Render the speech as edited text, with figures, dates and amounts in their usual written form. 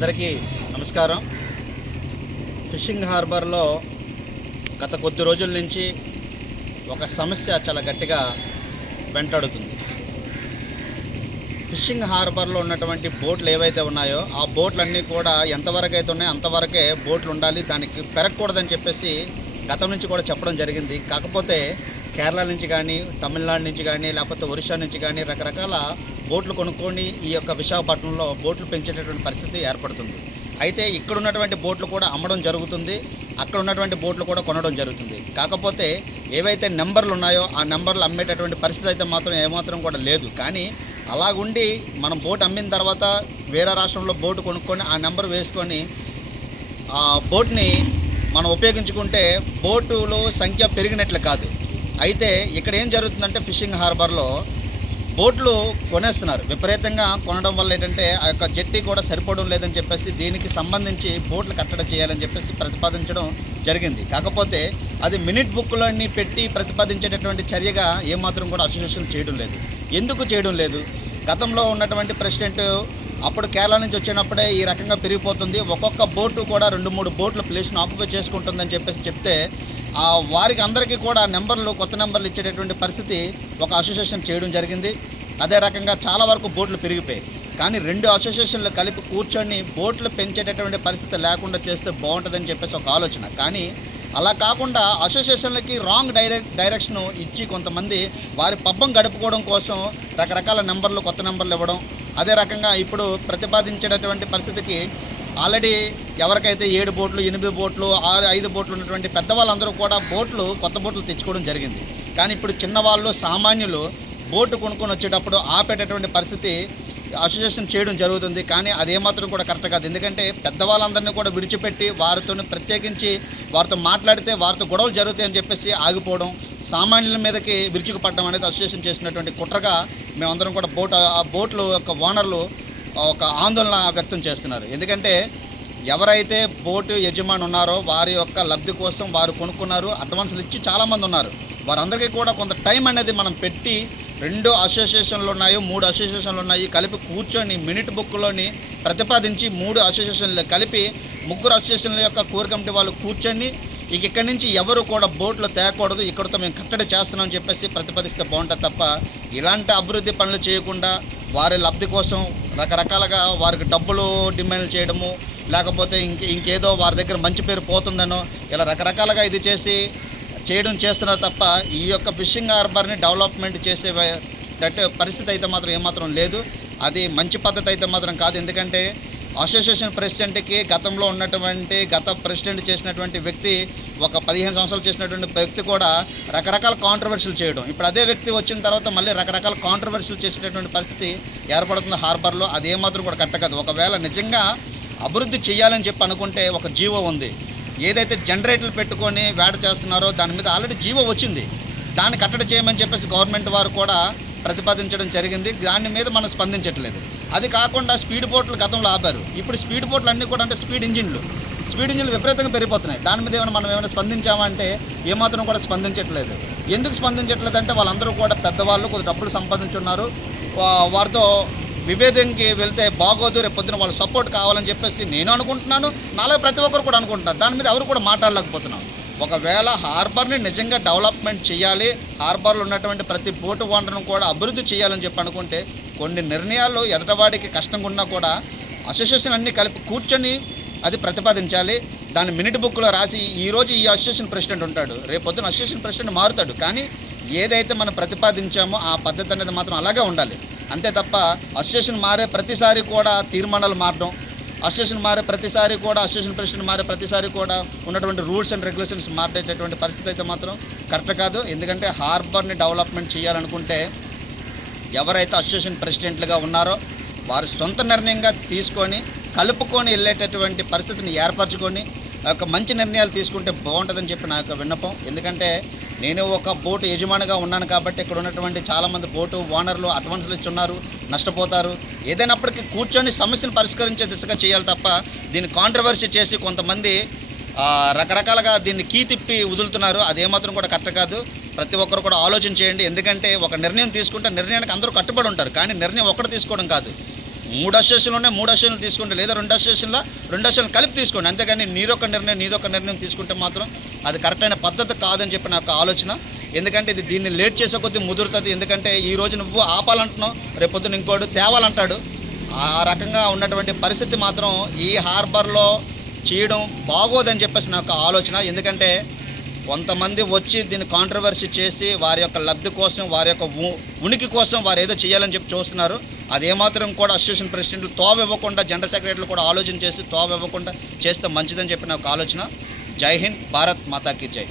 అందరికీ నమస్కారం. ఫిషింగ్ హార్బర్లో గత కొద్ది రోజుల నుంచి ఒక సమస్య చాలా గట్టిగా వెంటాడుతుంది. ఫిషింగ్ హార్బర్లో ఉన్నటువంటి బోట్లు ఏవైతే ఉన్నాయో ఆ బోట్లన్నీ కూడా ఎంతవరకు అయితే ఉన్నాయో అంతవరకే బోట్లు ఉండాలి, దానికి పెరగకూడదని చెప్పేసి గతం నుంచి కూడా చెప్పడం జరిగింది. కాకపోతే కేరళ నుంచి కానీ, తమిళనాడు నుంచి కానీ, లేకపోతే ఒరిస్సా నుంచి కానీ రకరకాల బోట్లు కొనుక్కొని ఈ యొక్క విశాఖపట్నంలో బోట్లు పెంచేటటువంటి పరిస్థితి ఏర్పడుతుంది. అయితే ఇక్కడ ఉన్నటువంటి బోట్లు కూడా అమ్మడం జరుగుతుంది, అక్కడ ఉన్నటువంటి బోట్లు కూడా కొనడం జరుగుతుంది. కాకపోతే ఏవైతే నెంబర్లు ఉన్నాయో ఆ నెంబర్లు అమ్మేటటువంటి పరిస్థితి అయితే మాత్రం ఏమాత్రం కూడా లేదు. కానీ అలాగుండి మనం బోట్ అమ్మిన తర్వాత వేరే రాష్ట్రంలో బోటు కొనుక్కొని ఆ నెంబర్ వేసుకొని ఆ బోట్ని మనం ఉపయోగించుకుంటే బోటులో సంఖ్య పెరిగినట్లు కాదు. అయితే ఇక్కడ ఏం జరుగుతుందంటే ఫిషింగ్ హార్బర్లో బోట్లు కొనేస్తున్నారు. విపరీతంగా కొనడం వల్ల ఏంటంటే ఆ యొక్క జెట్టి కూడా సరిపోవడం లేదని చెప్పేసి దీనికి సంబంధించి బోట్లు కట్టడి చేయాలని చెప్పేసి ప్రతిపాదించడం జరిగింది. కాకపోతే అది మినిట్ బుక్లన్నీ పెట్టి ప్రతిపాదించేటటువంటి చర్యగా ఏమాత్రం కూడా అసోసియేషన్ చేయడం లేదు. ఎందుకు చేయడం లేదు? గతంలో ఉన్నటువంటి ప్రెసిడెంట్ అప్పుడు కేరళ నుంచి వచ్చినప్పుడే ఈ రకంగా పెరిగిపోతుంది, ఒక్కొక్క బోటు కూడా 2-3 బోట్ల ప్లేస్ని ఆక్యుపై చేసుకుంటుందని చెప్పేసి చెప్తే వారికి అందరికీ కూడా నెంబర్లు, కొత్త నెంబర్లు ఇచ్చేటటువంటి పరిస్థితి ఒక అసోసియేషన్ చేయడం జరిగింది. అదే రకంగా చాలా వరకు బోట్లు పెరిగిపోయాయి. కానీ 2 అసోసియేషన్లు కలిపి కూర్చొని బోట్లు పెంచేటటువంటి పరిస్థితి లేకుండా చేస్తే బాగుంటుందని చెప్పేసి ఒక ఆలోచన. కానీ అలా కాకుండా అసోసియేషన్లకి రాంగ్ డైరెక్షన్ ఇచ్చి కొంతమంది వారి పబ్బం గడుపుకోవడం కోసం రకరకాల నెంబర్లు, కొత్త నెంబర్లు ఇవ్వడం. అదే రకంగా ఇప్పుడు ప్రతిపాదించేటటువంటి పరిస్థితికి ఆల్రెడీ ఎవరికైతే 7 బోట్లు, 8 బోట్లు, 5 బోట్లు ఉన్నటువంటి పెద్దవాళ్ళందరూ కూడా కొత్త బోట్లు తెచ్చుకోవడం జరిగింది. కానీ ఇప్పుడు చిన్నవాళ్ళు, సామాన్యులు బోటు కొనుక్కొని వచ్చేటప్పుడు ఆపేటటువంటి పరిస్థితి అసోసియేషన్ చేయడం జరుగుతుంది. కానీ అదేమాత్రం కూడా కరెక్ట్ కాదు. ఎందుకంటే పెద్దవాళ్ళందరినీ కూడా విడిచిపెట్టి వారితో ప్రత్యేకించి వారితో మాట్లాడితే వారితో గొడవలు జరుగుతాయని చెప్పేసి ఆగిపోవడం, సామాన్యుల మీదకి విరుచుకుపడడం అనేది అసోసియేషన్ చేసినటువంటి కుట్రగా మేమందరం కూడా బోట్లు యొక్క ఓనర్లు ఒక ఆందోళన వ్యక్తం చేస్తున్నారు. ఎందుకంటే ఎవరైతే బోటు యజమాని ఉన్నారో వారి యొక్క లబ్ధి కోసం వారు కొనుక్కున్నారు, అడ్వాన్సులు ఇచ్చి చాలామంది ఉన్నారు. వారందరికీ కూడా కొంత టైం అనేది మనం పెట్టి 2 అసోసియేషన్లు ఉన్నాయి, 3 అసోసియేషన్లు ఉన్నాయి, కలిపి కూర్చొని మినిట్ బుక్లోని ప్రతిపాదించి 3 అసోసియేషన్లు కలిపి 3 అసోసియేషన్ల యొక్క కోర్ కమిటీ వాళ్ళు కూర్చొని ఇక్కడి నుంచి ఎవరు కూడా బోట్లు తేకూడదు, ఇక్కడితో మేము కట్టడి చేస్తున్నామని చెప్పేసి ప్రతిపాదిస్తే బాగుంటుంది తప్ప ఇలాంటి అభివృద్ధి పనులు చేయకుండా వారి లబ్ధి కోసం రకరకాలుగా వారికి డబ్బులు డిమాండ్ చేయడము, లేకపోతే ఇంకేదో వారి దగ్గర మంచి పేరు పోతుందనో ఇలా రకరకాలుగా ఇది చేస్తున్నారు తప్ప ఈ యొక్క ఫిషింగ్ హార్బర్ని డెవలప్మెంట్ చేసే పరిస్థితి అయితే మాత్రం ఏమాత్రం లేదు. అది మంచి పద్ధతి అయితే మాత్రం కాదు. ఎందుకంటే అసోసియేషన్ ప్రెసిడెంట్కి గతంలో ఉన్నటువంటి ప్రెసిడెంట్ చేసినటువంటి వ్యక్తి, ఒక 15 సంవత్సరాలు చేసినటువంటి వ్యక్తి కూడా రకరకాల కాంట్రవర్సీలు చేయడం, ఇప్పుడు అదే వ్యక్తి వచ్చిన తర్వాత మళ్ళీ రకరకాల కాంట్రవర్సీలు చేసేటటువంటి పరిస్థితి ఏర్పడుతుంది హార్బర్లో. అది ఏమాత్రం కూడా కరెక్ట్ కాదు. ఒకవేళ నిజంగా అభివృద్ధి చేయాలని చెప్పి అనుకుంటే ఒక జీవో ఉంది, ఏదైతే జనరేటర్లు పెట్టుకొని వేట చేస్తున్నారో దాని మీద ఆల్రెడీ జీవో వచ్చింది, దాన్ని కట్టడి చేయమని చెప్పేసి గవర్నమెంట్ వారు కూడా ప్రతిపాదించడం జరిగింది. దాని మీద మనం స్పందించట్లేదు. అది కాకుండా స్పీడ్ బోట్లు గతంలో ఆపారు, ఇప్పుడు స్పీడ్ బోట్లు అన్నీ కూడా అంటే స్పీడ్ ఇంజిన్లు విపరీతంగా పెరిగిపోతున్నాయి. దాని మీద మనం ఏమైనా స్పందించామంటే ఏమాత్రం కూడా స్పందించట్లేదు. ఎందుకు స్పందించట్లేదు అంటే వాళ్ళందరూ కూడా పెద్దవాళ్ళు, కొద్ది డబ్బులు సంపాదించున్నారు, వారితో విభేదంకి వెళ్తే బాగోదు, రేపు పొద్దున వాళ్ళు సపోర్ట్ కావాలని చెప్పేసి నేను అనుకుంటున్నాను, నాలో ప్రతి ఒక్కరు కూడా అనుకుంటున్నారు. దాని మీద ఎవరు కూడా మాట్లాడలేకపోతున్నాం. ఒకవేళ హార్బర్ని నిజంగా డెవలప్మెంట్ చేయాలి, హార్బర్లో ఉన్నటువంటి ప్రతి బోటు ఓనర్ను కూడా అభివృద్ధి చేయాలని చెప్పి అనుకుంటే కొన్ని నిర్ణయాలు ఎదటవాడికి కష్టంగా ఉన్నా కూడా అసోసియేషన్ అన్నీ కలిపి కూర్చొని అది ప్రతిపాదించాలి. దాన్ని మినిట్ బుక్లో రాసి ఈరోజు ఈ అసోసియేషన్ ప్రెసిడెంట్ ఉంటాడు, రేపు పొద్దున అసోసియేషన్ ప్రెసిడెంట్ మారుతాడు. కానీ ఏదైతే మనం ప్రతిపాదించామో ఆ పద్ధతి అనేది మాత్రం అలాగే ఉండాలి. అంతే తప్ప అసోసియేషన్ మారే ప్రతిసారి కూడా తీర్మానాలు మారడం, అసోసియేషన్ మారే ప్రతిసారి కూడా అసోసియేషన్ ప్రెసిడెంట్ మారే ప్రతిసారి కూడా ఉన్నటువంటి రూల్స్ అండ్ రెగ్యులేషన్స్ మార్చేటటువంటి పరిస్థితి అయితే మాత్రం కరెక్ట్ కాదు. ఎందుకంటే హార్బర్ని డెవలప్మెంట్ చేయాలనుకుంటే ఎవరైతే అసోసియేషన్ ప్రెసిడెంట్లుగా ఉన్నారో వారు సొంత నిర్ణయంగా తీసుకొని కలుపుకొని వెళ్ళేటటువంటి పరిస్థితిని ఏర్పరచుకొని ఒక మంచి నిర్ణయాలు తీసుకుంటే బాగుంటుందని చెప్పి నా యొక్క విన్నపం. ఎందుకంటే నేను ఒక బోటు యజమానిగా ఉన్నాను కాబట్టి ఇక్కడ ఉన్నటువంటి చాలామంది బోటు ఓనర్లు అడ్వాన్సులు ఇచ్చున్నారు, నష్టపోతారు. ఏదైనప్పటికీ కూర్చొని సమస్యను పరిష్కరించే దిశగా చేయాలి తప్ప దీన్ని కాంట్రవర్సీ చేసి కొంతమంది రకరకాలుగా దీన్ని కీ తిప్పి వదులుతున్నారు. అదేమాత్రం కూడా కరెక్ట్ కాదు. ప్రతి ఒక్కరు కూడా ఆలోచన చేయండి. ఎందుకంటే ఒక నిర్ణయం తీసుకుంటే నిర్ణయానికి అందరూ కట్టుబడి ఉంటారు, కానీ నిర్ణయం ఒక్కటి తీసుకోవడం కాదు. 3 అసోసియేషన్లు ఉన్నాయి, 3 అసోసియేషన్లు తీసుకుంటే, లేదా 2 అసోసియేషన్ల 2 అసోసియేషన్లు కలిపి తీసుకోండి. అంతేగాని నీదొక నిర్ణయం తీసుకుంటే మాత్రం అది కరెక్ట్ అయిన పద్ధతి కాదని చెప్పి నాకు ఆలోచన. ఎందుకంటే దీన్ని లేట్ చేసే కొద్దీ ముదురుతుంది. ఎందుకంటే ఈ రోజు నువ్వు ఆపాలంటున్నావు, రేపొద్దున ఇంకోటి తేవాలంటాడు. ఆ రకంగా ఉన్నటువంటి పరిస్థితి మాత్రం ఈ హార్బర్లో చేయడం బాగోదని చెప్పేసి నాకు ఆలోచన. ఎందుకంటే కొంతమంది వచ్చి దీన్ని కాంట్రవర్సీ చేసి వారి యొక్క లబ్ధి కోసం, వారి యొక్క ఉనికి కోసం వారు ఏదో చేయాలని చెప్పి చూస్తున్నారు. అదేమాత్రం కూడా అసోసియేషన్ ప్రెసిడెంట్లు తోవ ఇవ్వకుండా, జనరల్ సెక్రటరీలు కూడా ఆలోచన చేసి తోవ ఇవ్వకుండా చేస్తే మంచిదని చెప్పి నాకు ఆలోచన. జై హింద్, భారత్ మాతాకి జై.